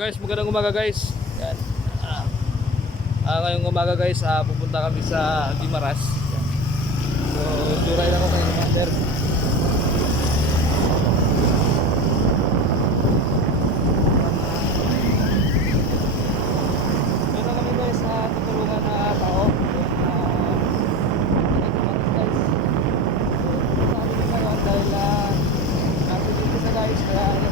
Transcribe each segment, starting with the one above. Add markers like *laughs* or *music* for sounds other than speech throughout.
guys, magandang umaga guys. Yan. Ah, ah, ngayong umaga guys, ah, pupunta kami sa Guimaras. Yan. So, turay lang ako kay Commander. Guys sa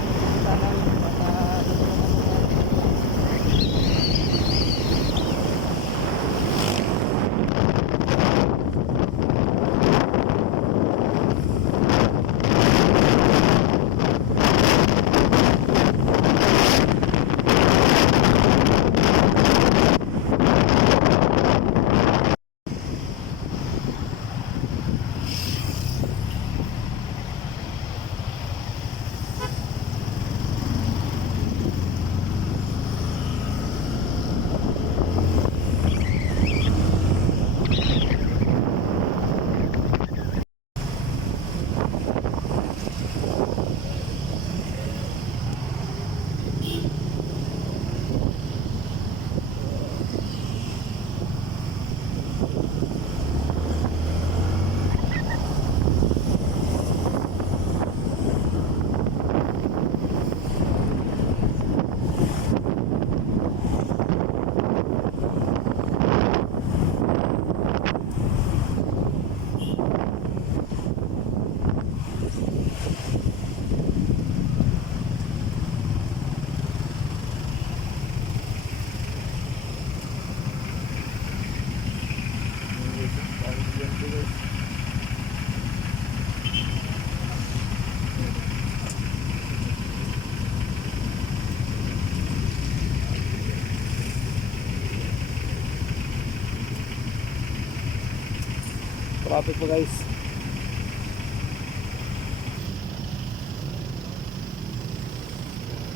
Traffic po guys.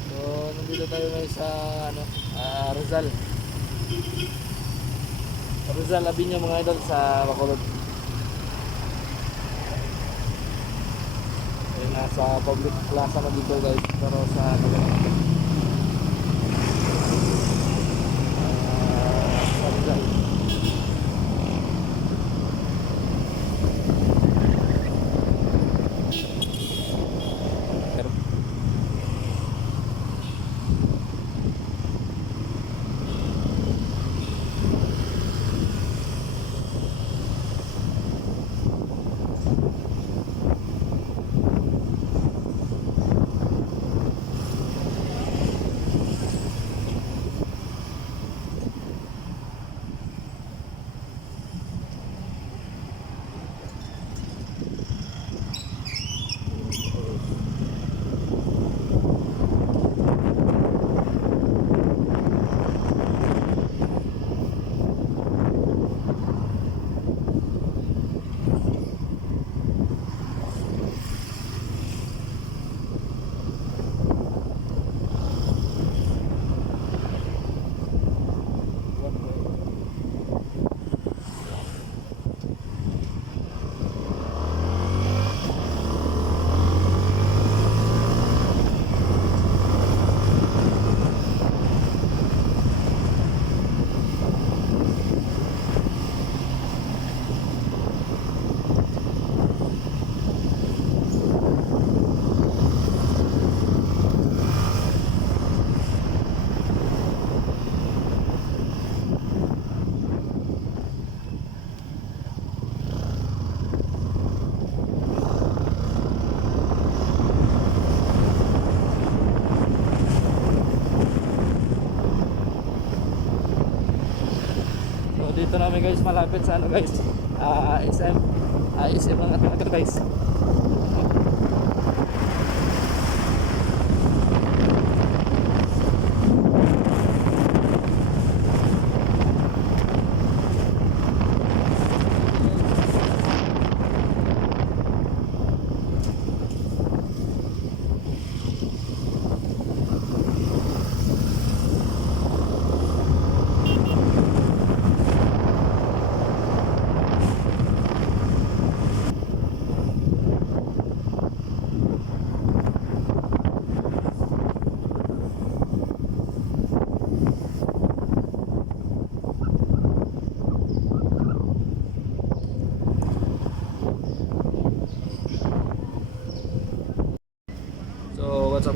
So, nandito tayo ngayon sa ano, ah, Rizal. Rizal Abinyo mga idol sa Bacolod. Ay, nasa public plaza na dito guys, pero sa ano guys malapit sa ano guys ah SM ah SM lang at guys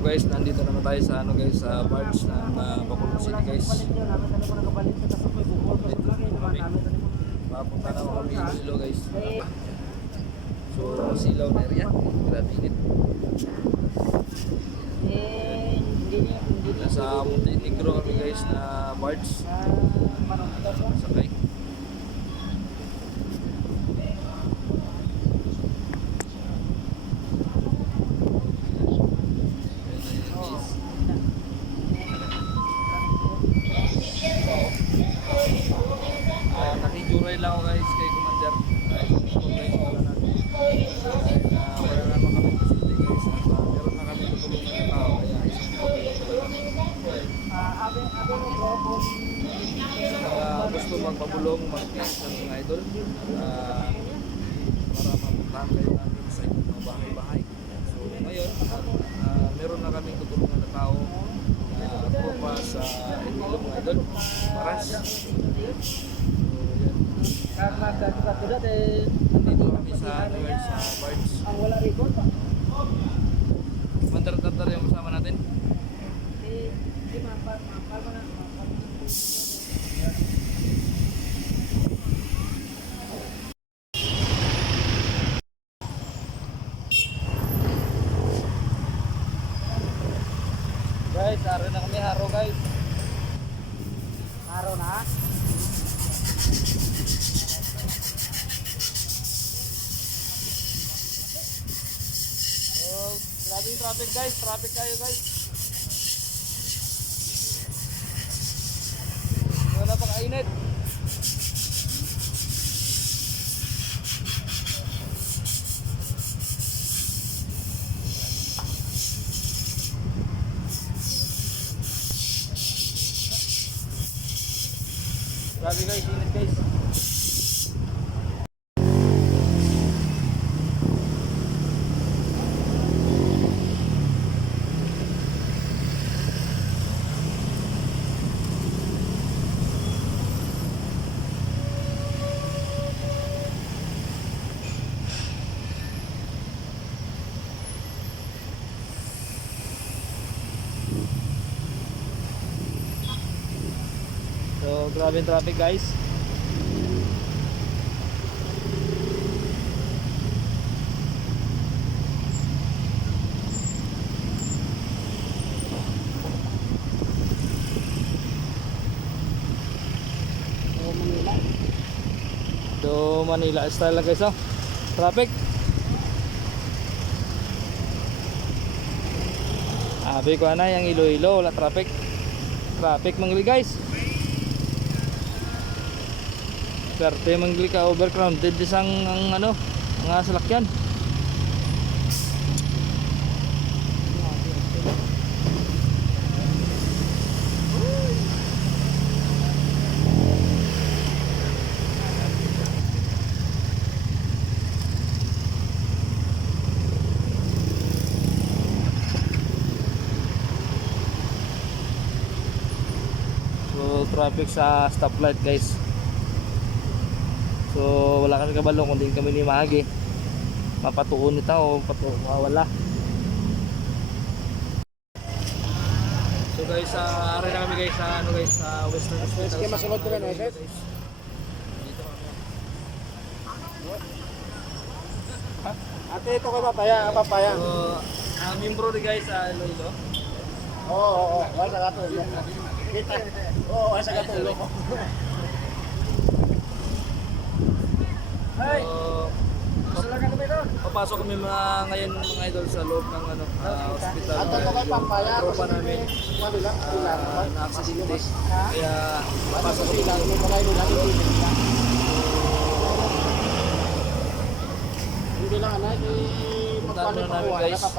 guys? Nandito naman tayo sa ano guys, sa parts ng uh, Bacolod City guys. Papunta na kami Iloilo guys. So, silaw na area. Grabe init. Nasa Montenegro kami guys na parts. Sakay. Ah, nakijuray lang ako guys kay Commander. Guys wala na. Dahil ah, wala naman kami guys. Ah, na kami tutulungan ng tao. Kaya isang Sa gusto magpabulong, mag-test ng mga idol. Ah, para mapuntahan kayo namin sa inyong mga bahay-bahay. So ngayon, ah, meron na kami tutulungan ng tao na tropa sa Iloilo idol. Paras. Nandito kami sa guys, sa Barnes. Ang wala rito. Commander Tatar yung kasama natin. Eh, di mapal, mapal na. Mapal. Guys, araw na kami haro guys. Araw na. Oh, grabe yung traffic guys. Traffic kayo guys. Wala napakainit. Grabe guys, init guys. So, grabe yung traffic guys. So, Manila style lang guys oh. Traffic. Abi ko na yung Iloilo, wala traffic. Traffic mangli guys. Perte mangli ka overcrowded isang ang ano, mga salakyan. So traffic sa stoplight guys. So wala kami kabalo kung di kami ni Mahagi. Mapatuon nito o patu mawala. So guys, uh, ari na kami guys sa ano guys sa Western Hospital. Sige, masunod ko rin, eh, guys. Ate, ito kay papaya, papaya. So, uh, membro di guys sa Iloilo. Oo, oo, oo. Wala sa gato. *laughs* Kita. Oo, wala sa gato. Hey! So, Gusto lang ka kami doon. Papasok kami mga ngayon mga idol sa loob ng ano, ah, hospital. At ito kay papaya. Yung tropa namin. Ano lang? Uh, na aksidente. Kaya papasok kami Ilan? doon. May balay nila. Hindi lang anay. Puntahan Magpalit pa namin, kuha guys. na.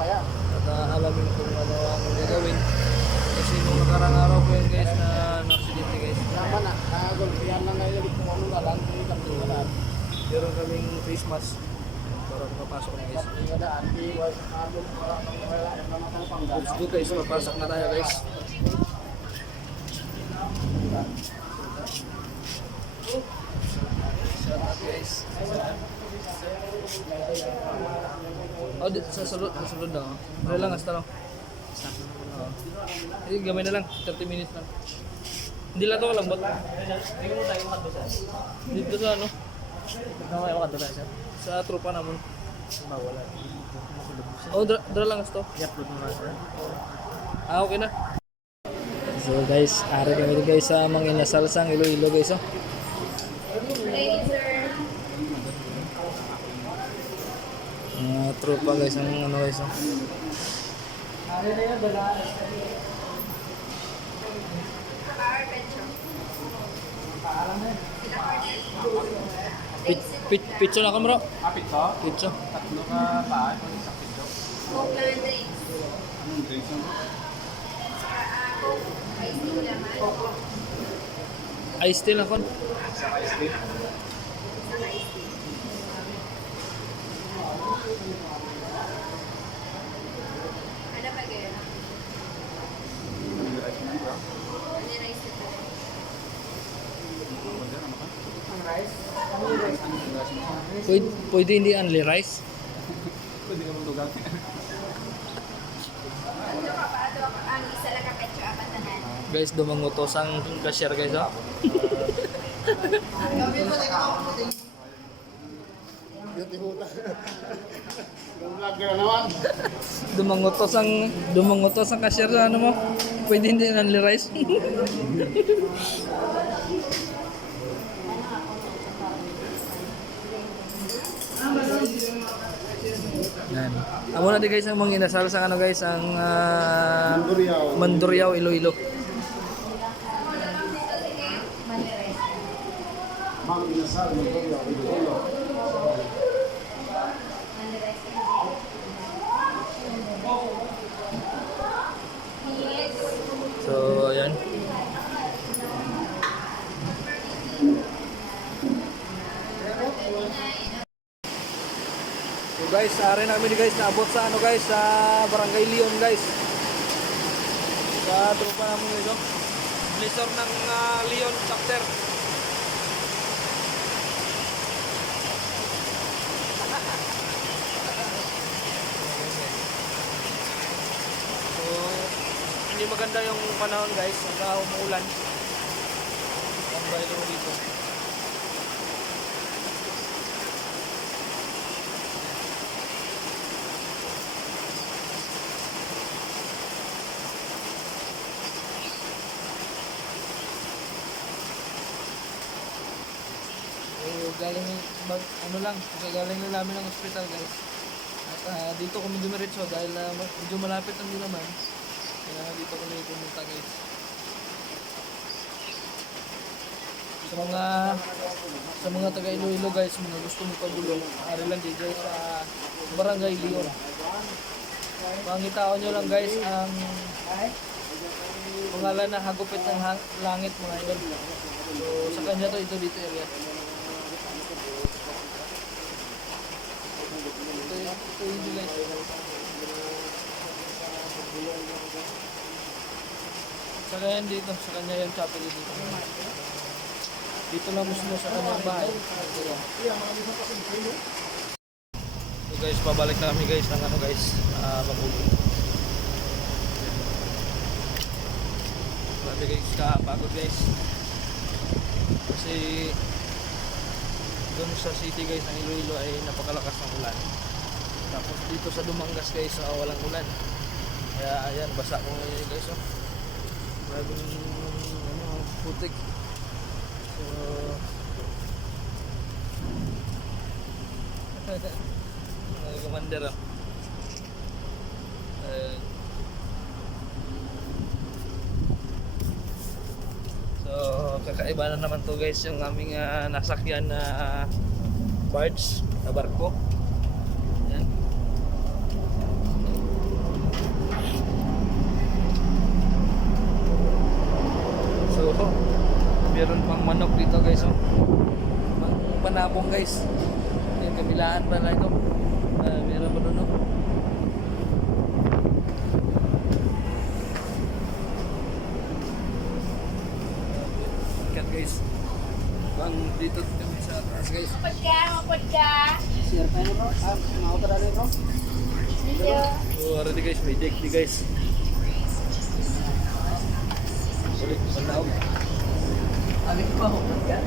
At uh, alamin kung ano ang gagawin. Kasi nung nakarang araw ko yun guys na na-aksidente guys. Yaman na. Nagulpihan lang ngayon. Kung ano na lang. Hindi daan. Meron kaming mask para makapasok na guys. Let's go guys, papasok na tayo guys. Shout out guys. Oh, di, sa sulod, sa sulod na. oh. Dali lang, hasta lang. Ako. Eh, gamay na lang. 30 minutes lang. Hindi lang ito tayo makadula. Dito sa ano? Mo tayo makadula siya. Sa tropa naman. Mawala. Oh, dra, dra lang ito. I-upload mo na sir. Ah, okay na. So guys, ari kami dito guys sa mga inasalsang Iloilo guys oh. Mga tropa guys ang ano guys oh. Pit, pit, pitso na ka bro. Ah, pizza? Pitso. Tatlo ka paan? Isang pizza? Anong drinks mo? Ice tea lang kon. Isang ice cream? Ada pa ganyan? Anong rice mo ba? Ano yung rice ito? Order ano ka? Ang rice? Anong rice mo? Pwede, pwede hindi only rice. Pwede ka na nan. Guys, dumangutos ang cashier guys oh. Vlogger naman. Dumangutos ang dumangutos ang cashier ano mo. Pwede hindi only rice. *laughs* Yan. Amo na di guys ang mga inasal sa ano guys ang uh, Manduryaw. Manduryaw Iloilo. Mang Inasal, Manduryaw, Iloilo. So, ayan. Guys, ari namin guys naabot sa ano guys sa Barangay Leon guys. Sa tropa namin guys oh. Blizzard ng ah, Leon chapter. *laughs* So, hindi maganda yung panahon guys, nagka umuulan. Tambay dito. So, galing mag, ano lang, galing na namin ng hospital guys. At ah, dito kami dumiretso dahil ah, ma- medyo malapit lang din naman. Kaya dito kami pumunta guys. Sa mga sa mga taga Iloilo guys, mga gusto mo pagulong, ari lang di guys sa Barangay Leon. Pangitaon nyo lang guys ang pangalan na Hagupit ng Hang- Langit mga idol. So sa kanya to ito dito area. Ito, ito yung guys. Sa kanya dito, sa kanya yung chapel dito. Dito lang mismo sa kanyang bahay. So guys, pabalik na kami guys ng ano guys, uh, Mapulo. Grabe guys, kapagod guys. Kasi doon sa city guys ng Iloilo ay napakalakas ng ulan. Tapos dito sa Dumangas guys, ah, walang ulan. Kaya ayan, basa ko ngayon guys oh. Maraming ano, putik. So, *laughs* Mga commander ah. Ayan. So, kakaiba na naman to guys yung aming ah, nasakyan na barge na barko. So, meron pang manok dito guys. Oh. Pang panabong guys. Yung kabilaan pa na ito. Ah, meron pa doon. Oh. guys. Bang, dito kami sa taas guys. Mapod ka, mapod ka. Sir, paano bro? Ah, mao ka rin bro? Thank you. So, already guys, may deck di guys. Sulit, pandaog. Amin pa, mapod ka.